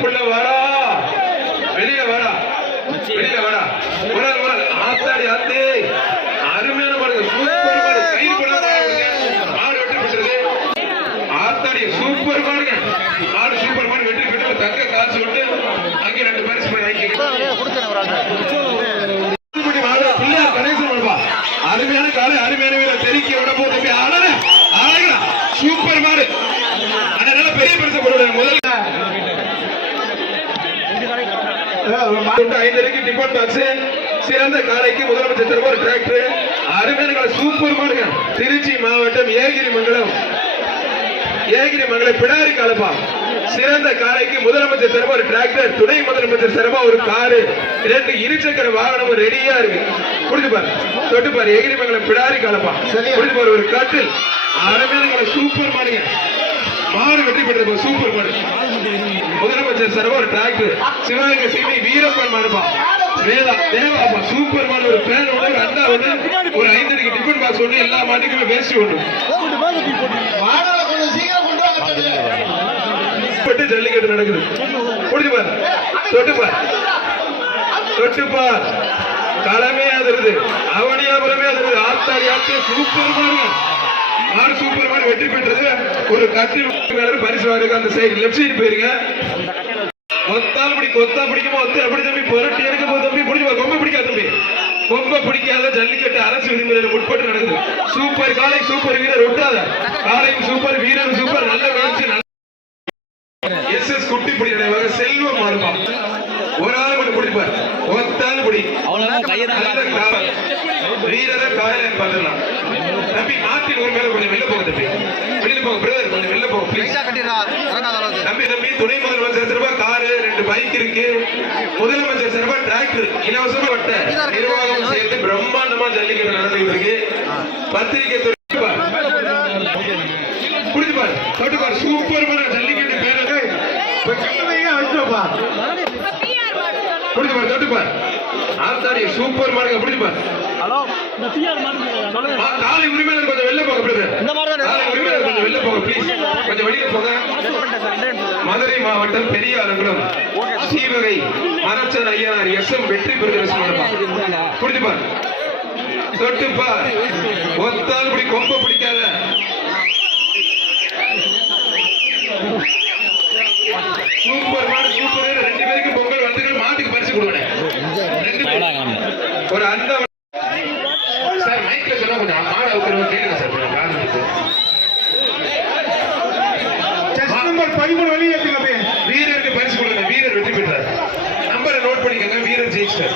புள்ள வாடா, வெளியில வாடா, வெளியில வாடா. ஒரு ஆத்தாடி ஆத்து அருமையான பாருங்க, சூப்பர் பாரு, கை கூட மாடு வெற்றி பெற்றது. ஆத்தாடி சூப்பர் பாருங்க, மாடு சூப்பர் மாடு வெற்றி பெற்றது. தக்க காசு விட்டு அங்கே 2 பரிசு போய் மாடு பிள்ளையார் கணேசன் வருவா. அருமையான காலை, அருமையான வீரர் தெரிக்க விட போது அழகா அழகா சூப்பர் மாடு. அதனால பெரிய பரிசு போடுவாங்க. முதல்ல 5 டிபன் பாக்ஸ், சிறந்த காலைக்கு முதலமைச்சர் தரப்பு ஒரு டிராக்டர். அருமையான காலை சூப்பர் மாடுங்க. திருச்சி மாவட்டம் ஏகிரி மங்கலம் பிடாரி காலப்பா. சிறந்த காலைக்கு முதலமைச்சர் தரப்பு ஒரு டிராக்டர், துணை முதலமைச்சர் தரப்பா ஒரு காரு, 2 இருசக்கர வாகனம் ரெடியா இருக்கு. புரிஞ்சு பாரு, தொட்டு பாரு, ஏகிரி மங்கலம் பிடாரி காலப்பா. புரிஞ்சு பாரு, ஒரு கட்டில். அருமையான காலை சூப்பர் மாடுங்க. மாடு வெற்றி பெற்ற சூப்பர் மாடு. முதலமைச்சர் சார்பா ஒரு டிராக்டர், சிவகங்கை சீனி வீரப்பன் மாடுப்பா. தேவாப்பா சூப்பர் மாடு. ஒரு பேன் ஒன்று, ஒரு அண்டா ஒன்று, ஒரு 5 டிபன் பாக்ஸ் ஒன்று, எல்லா மாட்டுக்குமே வேஸ்ட் ஒன்று. ஜல்லிக்கட்டு நடக்குது. புரிஞ்சுப்பார், தொட்டுப்பார், தொட்டுப்பார். களமே அதிருது, அவனியாபுரமே அதிருது. ஆத்தாடி ஆத்து சூப்பர் மாடு. மாடு சூப்பர் மாடு வெற்றி பெற்றது. ஒரு கட்டில் பரிசு வாருக்கு அந்த சைடு லெப்ட் சைடு போயிருங்க. கொத்தால் கொத்தா பிடிக்குமோ ஒத்து அப்படி தம்பி புரட்டி எடுக்க போது தம்பி. பிடிச்சு கொம்பை பிடிக்காது தம்பி, கொம்பை பிடிக்காத ஜல்லிக்கட்டு அரசு விதிமுறையில் உட்பட்டு நடக்குது. சூப்பர் காலை, சூப்பர் வீரர் ஒட்டாத காலையும் சூப்பர், வீரர் சூப்பர். நல்ல வளர்ச்சி. எஸ் குட்டி பிடிக்கிற செல்வம் மாடுப்பா. ஒரு ஆள் மட்டும் பிடிப்பார், ஒத்தால் பிடி. வீரரை காலையில பார்த்துடலாம் தம்பி. நாட்டின் ஒரு மேல கொஞ்சம் வெளில போக தம்பி, வெளியில போக பிரதர், கொஞ்சம் வெளில போக ப்ளீஸ் தம்பி. தம்பி துணை முதலமைச்சர் சார்பா காரு, 2 பைக் இருக்கு. முதலமைச்சர் சார்பா டிராக்டர் இலவசமா வட்ட நிர்வாகம் சேர்த்து பிரம்மாண்டமா ஜல்லிக்கட்டு நடந்துட்டு இருக்கு. பத்திரிகை துறைப்பார், புடிச்சுப்பார், தொட்டுப்பார். சூப்பர் மேல ஜல்லிக்கட்டு பேரு வச்சுப்பார், புடிச்சுப்பார், தொட்டுப்பார். ஆத்தாடி சூப்பர் மாடுங்க. புடிச்சுப்பார். காலை உரிமையாளர் கொஞ்சம் வெளில போக பிரதர், காலை உரிமையாளர் கொஞ்சம் வெளில போக ப்ளீஸ், கொஞ்சம் வெளியில போக. மதுரை மாவட்டம் பெரியாரங்குளம் ஸ்ரீவகை மரச்சன் ஐயனார் எஸ்.எம். வெற்றி பெறுகிறார். புடிச்சுப்பார், தொட்டுப்பார். ஒத்தால் பிடி, கொம்ப பிடிக்காத. சூப்பர் மாடு, சூப்பர். 2 பேருக்கு பொங்கல் வாழ்த்துக்கள். மாட்டுக்கு பரிசு கொடுவேன். ஒரு அந்த சார் மைக்ல சொன்னா கொஞ்சம் மாடு அவுக்கிறவங்க கேளுங்க சார். நம்பர் 13 வெளியே வீரருக்கு பரிசு கொடுங்க. வீரர் வெற்றி பெற்றார். நம்பரை நோட் பண்ணிக்கோங்க. வீரர் ஜெயிச்சார்.